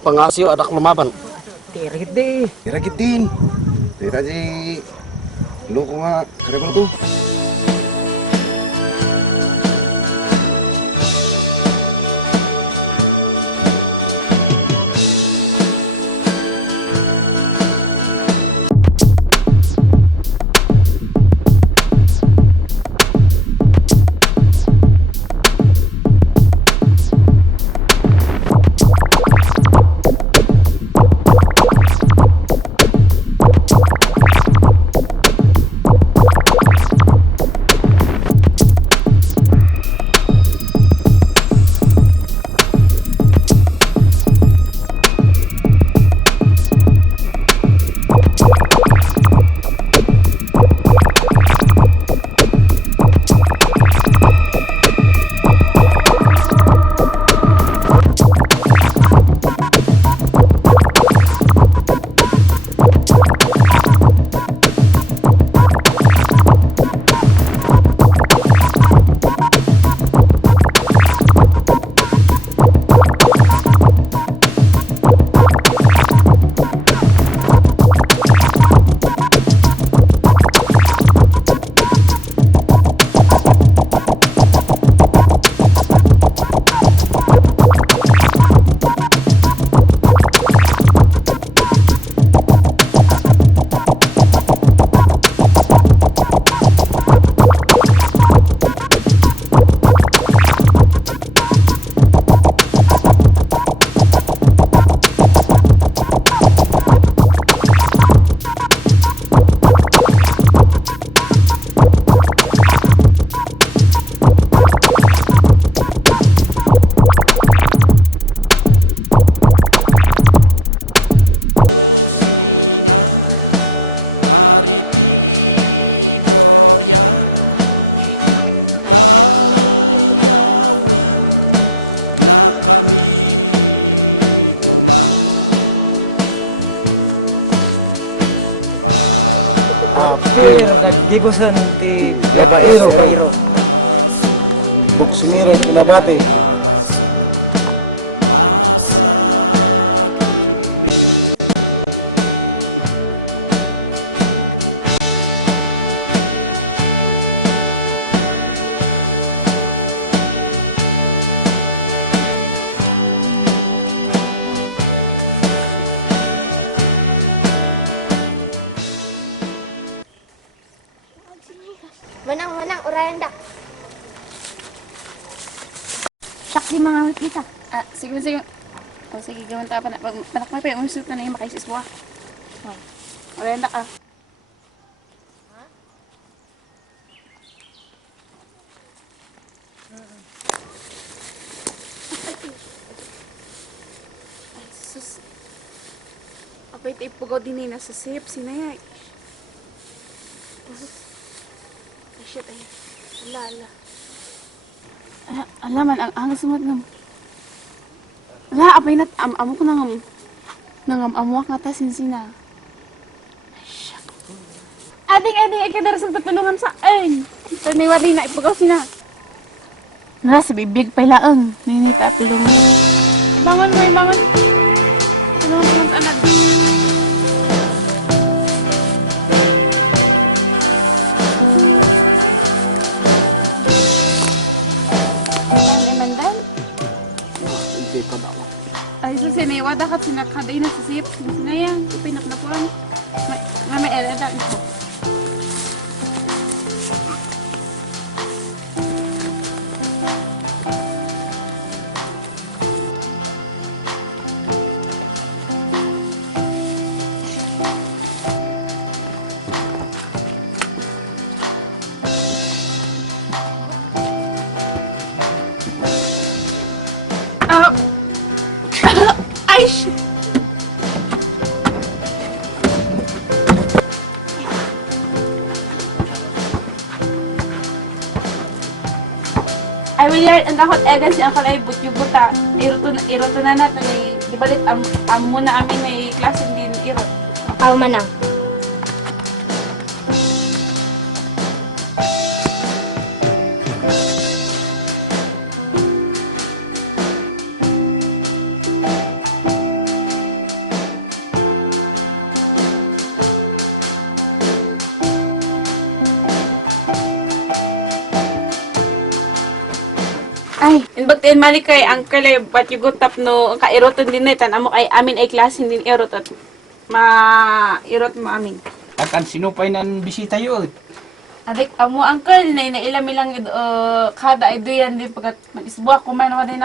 Pangasyo anak lumaban. Tiragit di. Tiragitin. Tira di loko nga karibal ko. Apir nagdibusan ti babaero. Buksumiro kinabate. Manang, urayan dak. Saksi mga kita. Ah, sige. O sige, gawin ta pa na. Panak mo pa yung unsut na yung makaisiswa. Oh. Wala na ka. Ay, sus. Apay tayo pugaw din na sa sip. Sinayay. Ay, shit ay. Ala. Alaman, ang sumot ng... Wala, apay na, amo ko amuak nga ta sinsina. Ay, shit. Ading, ay kadarasang patulungan sa akin. Ito may wali na ipagaw sina. Nara, sa bibig pa'y laang. Ninita, tulungan. Ibangon mo. Tulungan ko lang sa anak. Hindi pa daw. Ay, so siniwada ka sinakaday na sa sip. Sinayang, pinaknapuan. May eleda ito. Ay, shit! I will learn and akot egan si Uncle ay buta. Iroto na natin ay gibalit am muna amin may klase din irot. Aw manang. Ay, inbagtiin mali kay Uncle eh, ba't yung gutap no, kairoton din na, tanamo kay amin ay klase din irot at ma-irot mo amin. At ang sinupay ng bisita yun. Adik, amo Uncle, na inailami lang kada ay doyan, di pagkat mag-isbuak kumain ako din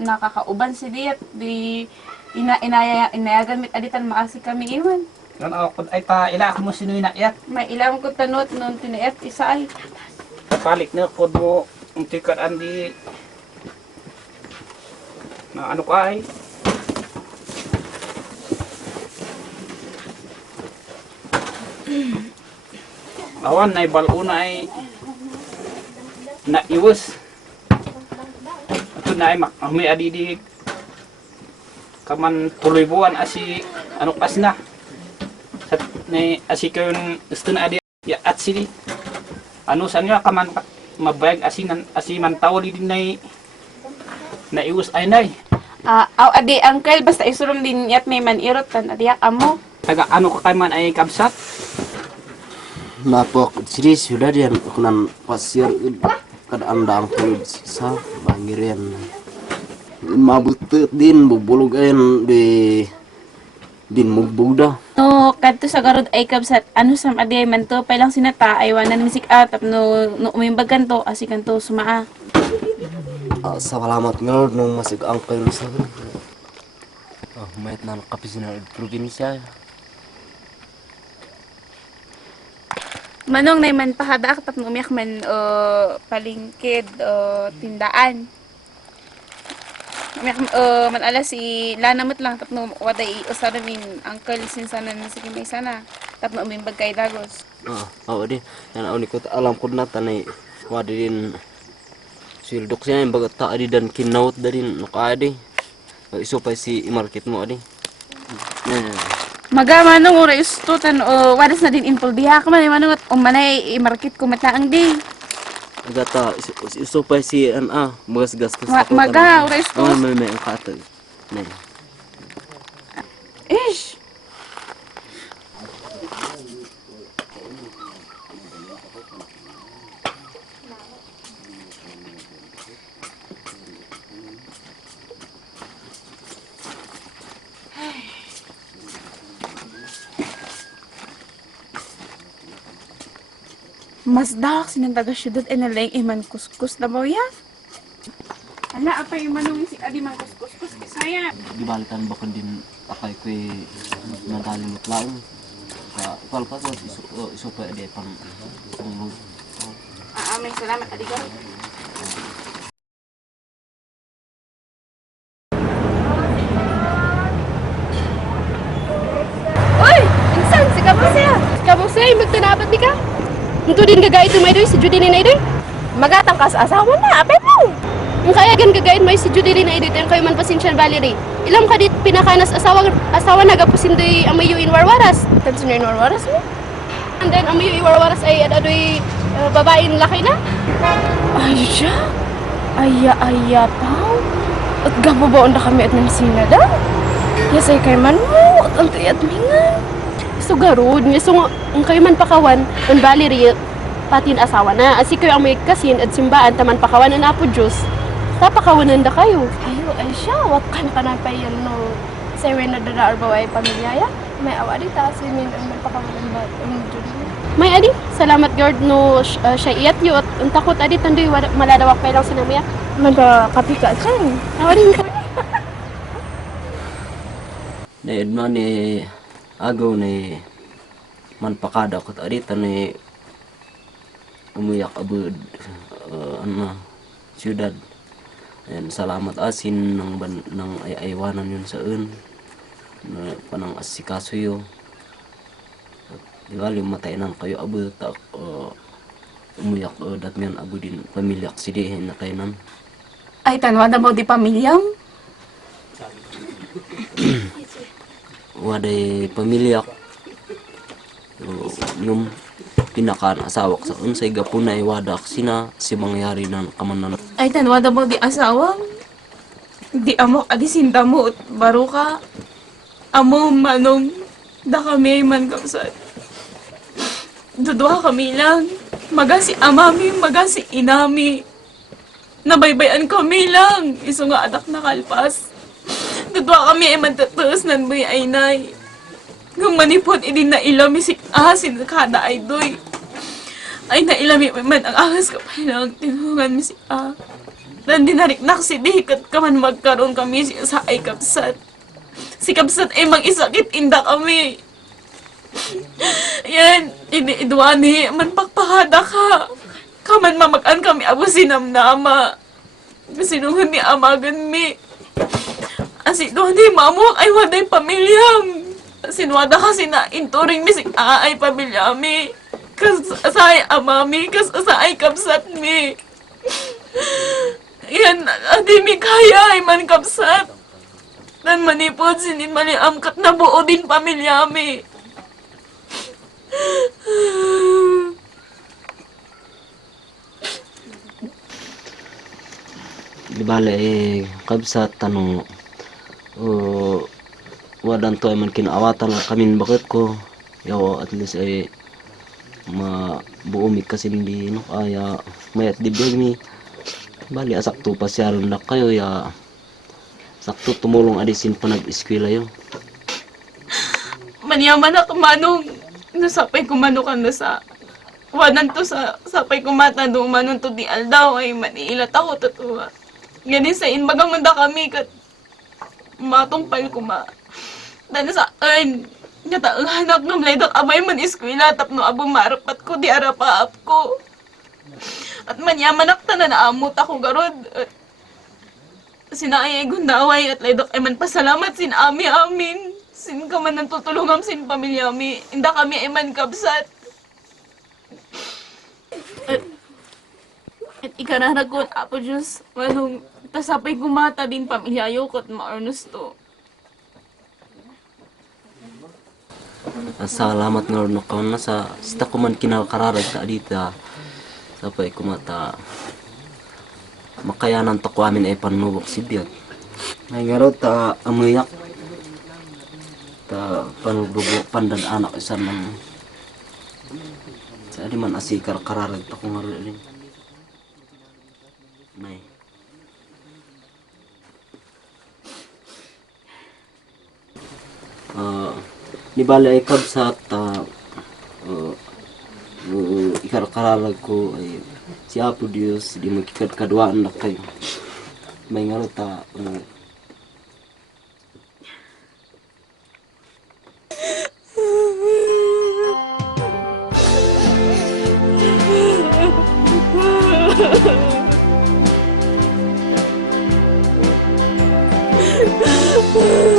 nakakauban si Diyat, di inayagan mit aditan maasi kami iwan. Yan ako ay ta ila mo sino inayat. May ilang ko tanot nun tinayat isa ay. Kapalik na kod mo ang tikat andi na ano ka ay. Awan na baluna ay naiwas. Ito na ay may adidig kaman tuloy buwan asi ano kas na. Sa ni asi kayo gusto na adi ya at sili. Ano sa nga kaman mabayag asiman tawali din na iwas ay nay. Aw adi Uncle, basta isurum din yat may manirot tan adiyak amo. Taga ano ka kay man ay kabsat? Napok sini sudah dia kunan pasir kada andang tulid sa bangirian. Mabut din bubulugan di din mugbuda. No, kadto sa garod ay kabsat ano sam adi man to pa lang sinata ay wanan misik at no umimbagan to asikan to sumaa. Salamat nga nung masig ang kayo sa mayat na kapisin na probinsya. Manong na man pahadak tap no umiyak man palingkid tindaan. Umiyak man ala si lanamot lang tap no waday usara min Uncle sinsanan sige may sana tap no umimbag kay dagos. Oo di. Yan ako nikot alam ko na tanay wadi din sildok siya yung bagat ta adi dan kinaut darin nakaadi. Iso pa si market mo adi. Maga manong ora isto tan wadas na din impul diha ka man manong at umanay i-market ko matlaang di. Agata iso pa si bagas gastos. Maga ora isto. May ang katag. Nay. Ish. Mas dawak sinang taga syudad ay nalayang iman kuskus na ba yan? Ala, apa yung manong si Adi man kuskus kisaya? Dibalikan ba din akay ko madaling lang. Ipal pa sa iso pa edi pang sumulog. May salamat Adi ko. Uy! Insan, si Kabusay! Si Kabusay, magtanapat di ka? Ito din gagait mo ito si Judy na ito? Magatang ka sa asawa na, apay mo! Ang kaya gan gagait mo si Judy na ito, yung kayo man pasensya Valerie. Ilang ka dit pinakanas asawa na gapusin do'y amayo in warwaras. Tanso na in warwaras mo? And then amayo in warwaras ay ado'y babaeng laki na? Ay siya? Aya pao? At gamo ba onda kami at nansina daw? Yasay kay man mo, at ang tiyat mingan. So garod, so ang kayo man pakawan, ang Valerie, patin asawa na. Asi kayo ang may kasin at simbaan, taman pakawan na po Diyos. Tapakawanan da kayo. Ayo, ay siya, wakan pa na pa yan no. Sayo na dada arbaw ay pamilyaya. May awa di ta, simin ang magpakawanan ba ang Diyos. May adi, salamat God no siya iyat yo at ang takot adi tandoy maladawak pa lang sinamaya. Magkapika siya. Awa din ka. Na edma ni agaw ni manpakada ko adita ni umuyak abud syudad. And salamat asin ng aywanan yun sa na panang asikaso yo. Di ba matay nang kayo abud tak umuyak datngan abudin pamilyak sidihin na kainan. Ay, tanwa na mo di pamilyang? Waday pamilyak yung pinakan asawak sa unsay gapunay wadak sina si mangyari ng kamanan. Ay, tanwa na mo di asawang? Di amo, adi sinta mo, baro ka. Amo, manong, da kami man kapsat. Dudwa kami lang. Maga si amami, maga si inami. nabaybayan kami lang. Iso nga anak na kalpas. Dudwa kami ay matataas nan bay ay nay. Kung manipod idin na ilami si asin kada ay doy. Ay na ilami man ang ahas ka pa lang tinungan mi si Dan dinariknak si Dikat ka man magkaroon kami sa ay kapsat. Si kapsat ay mag-isakit inda kami. Yan, idwani, man pakpahada ka. Kaman mamakan kami abo sinamnama. Sinungan ni amagan mi. Asi doon di mamuak ay waday pamilyam. Sinwada kasi na inturing mi si ay pamilya mi. Kas asay amami, kas asay kapsat mi. Yan, adi mi kaya ay man kapsat. Dan manipod sinin maliam kat nabuo din pamilya mi. Di bale kabsat tanong wadan to ay man kinaawatan lang kami bakit ko yaw at least ay mabuo mi kasi hindi no kaya mayat dibig mi bali asakto pa siya ron na kayo ya sakto tumulong adisin pa nag-eskwela yo. Manyaman ako manong nasapay kumanukan na sa wanan to sa sapay kumata do manon to di aldaw ay maniilat ako tatuwa. Ganin sa inbagang manda kami kat matungpal kuma. Dan sa an nyata ang hanak ng ledok abay man eskwela tapno abong marapat ko di arapaap ko. At manyaman akta na naamot ako garod. Sinaay ay gundaway at ledok ay man pasalamat sin ami amin. Sin ka man tutulungam sin pamilya mi. Inda kami ay man kabsat. At ikararag ko apo Diyos. Manong tasapay kumata din pamilya yukot maarnos to. Salamat nga ron ako na sa sita ko man kinakararag ta dita sapay kumata makayanan to ko amin ay panubok si Biyag. May garo ta amuyak ta panudugo pandan anak isa man sa di man asikar kararag ta ko nga rin. May di bala ay kabsat ikar-karalag ko ay si Apo Diyos di magkikad-kadwaan na kayo may nga ta Oh